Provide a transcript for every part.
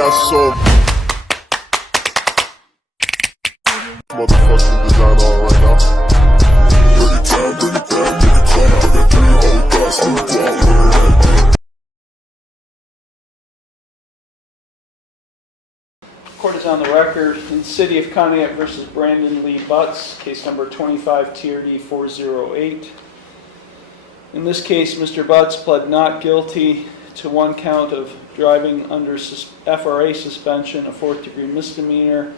got some motherfucking design on right now. Bring it down, bring it down, bring it down. I got 3 old guys on the block. Court is on the record in City of Conneaut versus Brandon Lee Butts, case number 25 TRD 408. In this case, Mr. Butts pled not guilty to 1 count of driving under FRA suspension, a 4th-degree misdemeanor,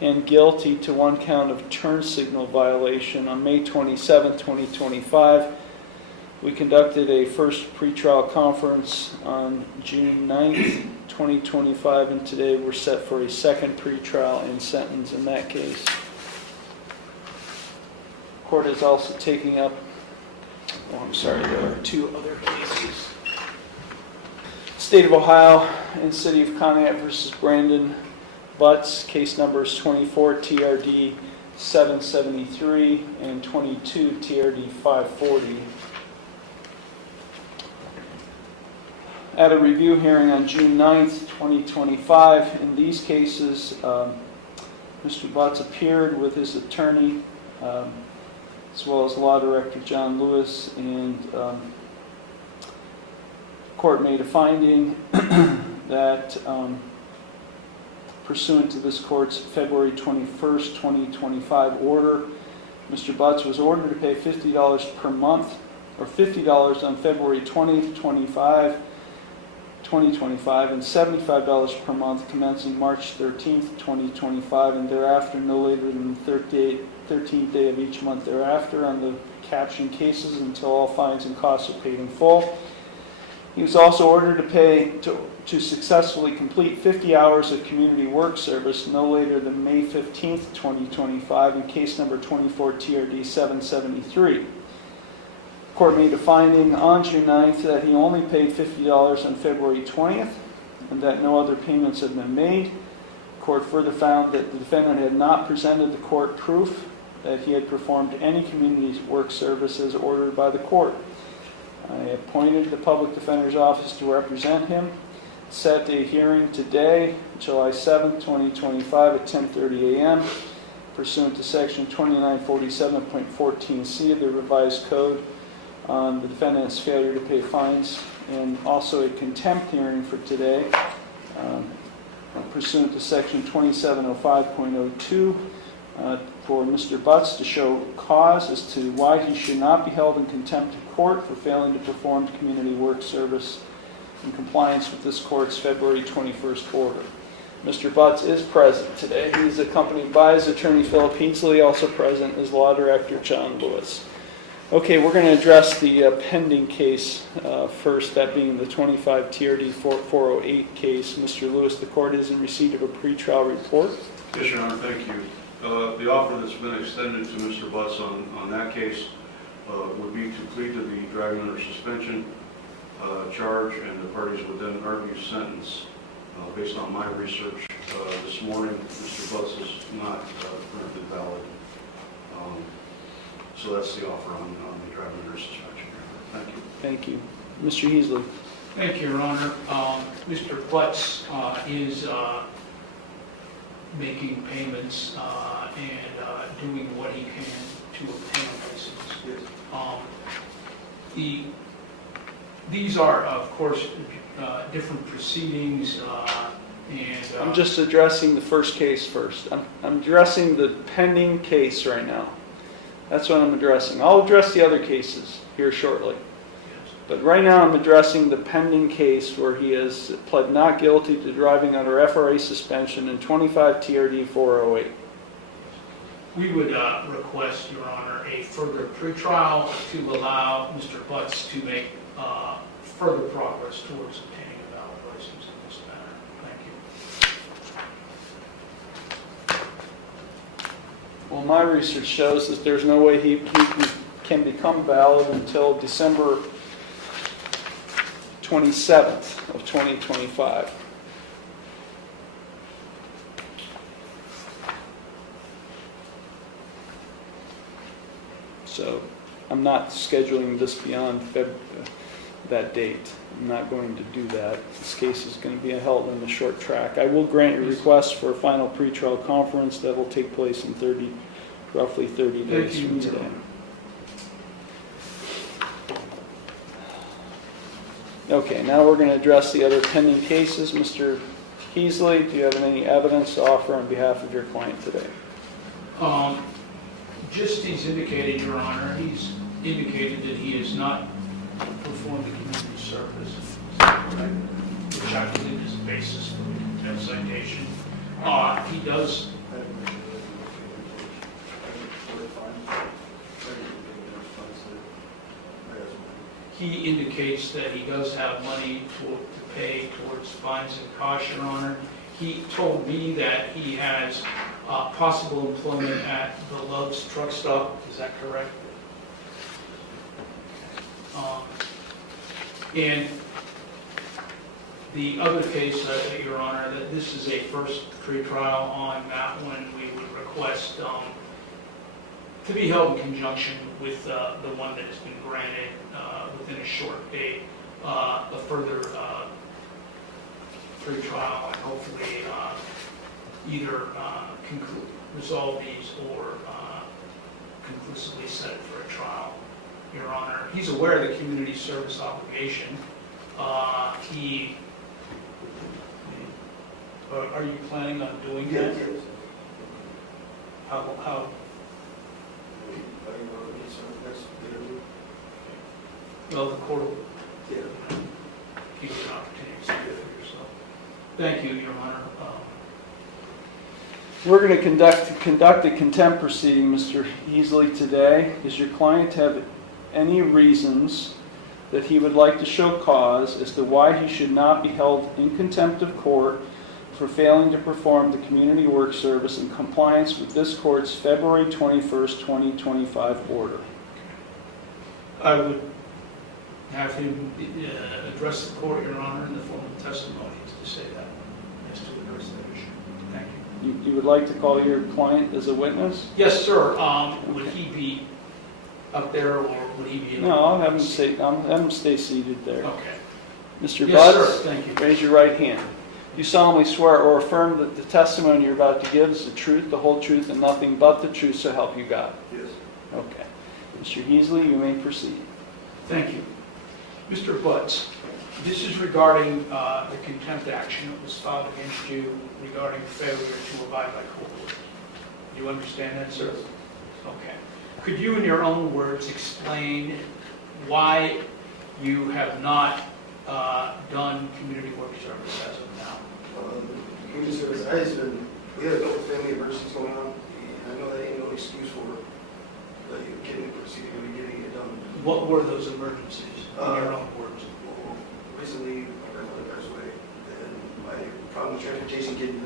and guilty to 1 count of turn signal violation. On May 27, 2025, we conducted a first pretrial conference on June 9th, 2025, and today we're set for a second pretrial and sentence in that case. Court is also taking up, there are 2 other cases. State of Ohio and City of Conneaut versus Brandon Butts, case numbers 24 TRD 773 and 22 TRD 540. At a review hearing on June 9th, 2025, in these cases, Mr. Butts appeared with his attorney, as well as Law Director John Lewis, and court made a finding that pursuant to this court's February 21st, 2025 order, Mr. Butts was ordered to pay $50 per month, or $50 on February 20th, 2025, and $75 per month commencing March 13th, 2025, and thereafter no later than the 13th day of each month thereafter on the captioned cases until all fines and costs are paid in full. He was also ordered to successfully complete 50 hours of community work service no later than May 15th, 2025 in case number 24 TRD 773. The court made a finding on June 9th that he only paid $50 on February 20th and that no other payments had been made. The court further found that the defendant had not presented the court proof that he had performed any community work service as ordered by the court. I appointed the Public Defender's Office to represent him, set a hearing today, July 7th, 2025 at 10:30 a.m. pursuant to section 2947.14c of the revised code on the defendant's failure to pay fines, and also a contempt hearing for today pursuant to section 2705.02 for Mr. Butts to show cause as to why he should not be held in contempt of court for failing to perform community work service in compliance with this court's February 21st order. Mr. Butts is present today. He is accompanied by his attorney, Philip Heasley, also present is Law Director John Lewis. Okay, we're going to address the pending case first, that being the 25 TRD 408 case. Mr. Lewis, the court is in receipt of a pretrial report. Yes, Your Honor, thank you. The offer that's been extended to Mr. Butts on that case would be to plead to the driving under suspension charge, and the parties would then argue sentence. Based on my research this morning, Mr. Butts is not currently valid. So that's the offer on the driving under suspension. Thank you. Thank you. Mr. Heasley. Thank you, Your Honor. Mr. Butts is making payments and doing what he can to obtain a license. These are, of course, different proceedings, and I'm just addressing the first case first. I'm addressing the pending case right now. That's what I'm addressing. I'll address the other cases here shortly. But right now I'm addressing the pending case where he has pled not guilty to driving under FRA suspension in 25 TRD 408. we would request, Your Honor, a further pretrial to allow Mr. Butts to make further progress towards obtaining a valid license in this matter. Thank you. Well, my research shows that there's no way he can become valid until December 27th of 2025. So I'm not scheduling this beyond that date. I'm not going to do that. This case is going to be held in the short track. I will grant your request for a final pretrial conference that will take place in roughly 30 days from today. Okay, now we're going to address the other pending cases. Mr. Heasley, do you have any evidence to offer on behalf of your client today? Just he's indicated, Your Honor, he's indicated that he has not performed a community service, which I believe is the basis for the contempt citation. He does. He indicates that he does have money to pay towards fines and costs, Your Honor. He told me that he has possible employment at the Love's truck stop. Is that correct? And the other case, Your Honor, that this is a first pretrial on that one, we would request to be held in conjunction with the one that has been granted within a short date, a further pretrial, and hopefully either resolve these or conclusively set it for a trial, Your Honor. He's aware of the community service obligation. Are you planning on doing that? Yes. How? Well, the court will give you an opportunity to speak for yourself. Thank you, Your Honor. We're going to conduct a contempt proceeding, Mr. Heasley, today. Does your client have any reasons that he would like to show cause as to why he should not be held in contempt of court for failing to perform the community work service in compliance with this court's February 21st, 2025 order? I would have him address the court, Your Honor, in the form of testimony to say that, as to address that issue. Thank you. You would like to call your client as a witness? Yes, sir. Would he be up there, or would he be? No, I'll have him stay seated there. Okay. Mr. Yes, Butts, sir. Thank you. raise your right hand. You solemnly swear or affirm that the testimony you're about to give is the truth, the whole truth, and nothing but the truth, so help you God? Yes. Okay. Mr. Heasley, you may proceed. Thank you. Mr. Butts, this is regarding the contempt action that was filed against you regarding failure to abide by court order. Do you understand that, sir? Okay. Could you, in your own words, explain why you have not done community work service as of now? Community service, we had a couple family emergencies going on. I know that ain't no excuse for getting it done. What were those emergencies, in your own words? Recently, my grandmother passed away, and my problem with transportation getting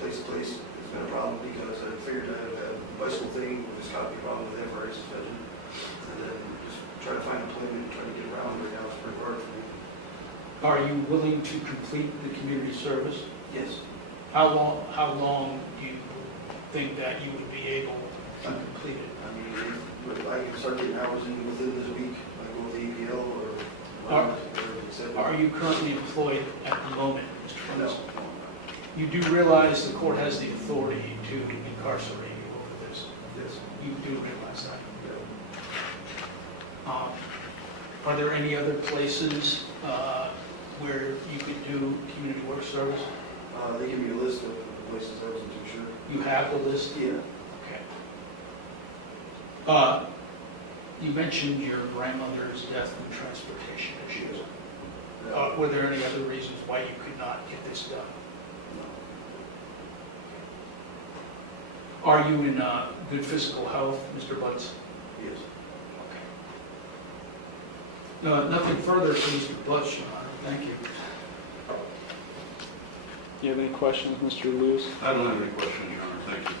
place to place has been a problem because I figured I had a bicycle thing, there's got to be a problem with FRA suspension, and then just trying to find employment, trying to get around right now is pretty hard for me. Are you willing to complete the community service? Yes. How long do you think that you would be able to complete it? I mean, if I can start getting hours in within this week, I go with the EPL or Are you currently employed at the moment, Mr. No. Prince? You do realize the court has the authority to incarcerate you over this? Yes. You do realize that? Are there any other places where you could do community work service? They give me a list of the places I wasn't too sure. You have the list? Yeah. Okay. You mentioned your grandmother's death and transportation issues. Were there any other reasons why you could not get this done? Are you in good physical health, Mr. Butts? Yes. Okay. Nothing further for Mr. Butts, Your Honor. Thank you. Do you have any questions, Mr. Lewis? I don't have any questions, Your Honor. Thank you.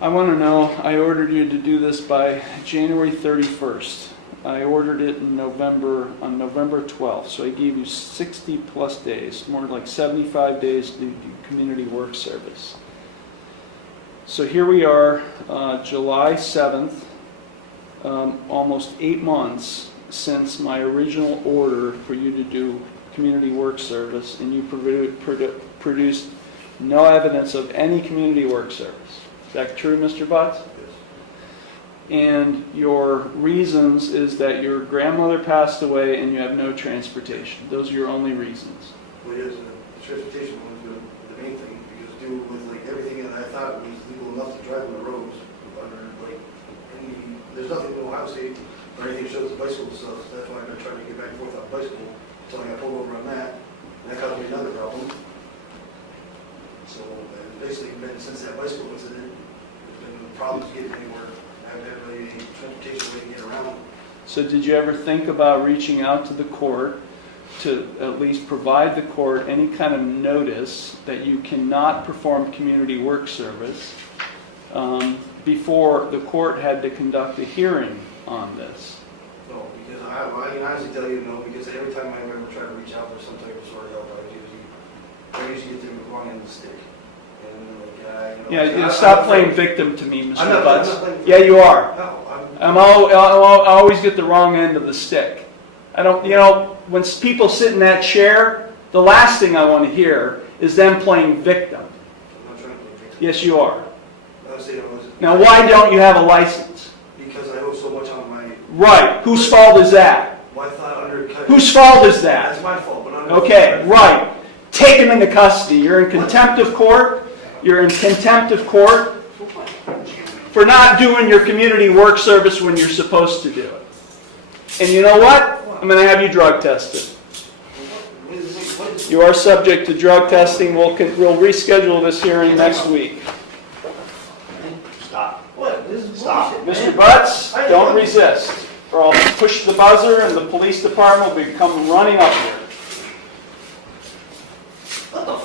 I want to know, I ordered you to do this by January 31st. I ordered it on November 12th, so I gave you 60 plus days, more like 75 days to do community work service. So here we are, July 7th, almost 8 months since my original order for you to do community work service, and you produced no evidence of any community work service. Is that true, Mr. Butts? And your reasons is that your grandmother passed away and you have no transportation. Those are your only reasons. Well, yes, the transportation was the main thing, because due with like everything that I thought was legal enough to drive on the roads, under like, there's nothing in Ohio State or anything that shows the bicycle and stuff. That's why I've been trying to get back and forth on bicycle until I got pulled over on that. And that caused me another problem. So basically, since that bicycle incident, there's been problems getting anywhere. I haven't had really any transportation way to get around. So did you ever think about reaching out to the court to at least provide the court any kind of notice that you cannot perform community work service before the court had to conduct a hearing on this? No, because I can honestly tell you no, because every time I ever try to reach out for some type of sort of help, I usually get the wrong end of the stick. And Yeah, stop playing victim to me, Mr. I'm not Butts. playing Yeah, you are. No, I always get the wrong end of the stick. I don't, when people sit in that chair, the last thing I want to hear is them playing victim. I'm not trying to play victim. Yes, you are. I was saying I wasn't. Now, why don't you have a license? Because I owe so much on my. Right. Whose fault is that? Well, I thought undercut. Whose fault is that? That's my fault, but I'm. Okay, right. Take him into custody. You're in contempt of court. You're in contempt of court for not doing your community work service when you're supposed to do it. And you know what? I'm going to have you drug tested. You are subject to drug testing. We'll reschedule this hearing next week. Stop. What? This is stop. Mr. Butts, don't resist, or I'll push the buzzer and the police department will come running up here. What the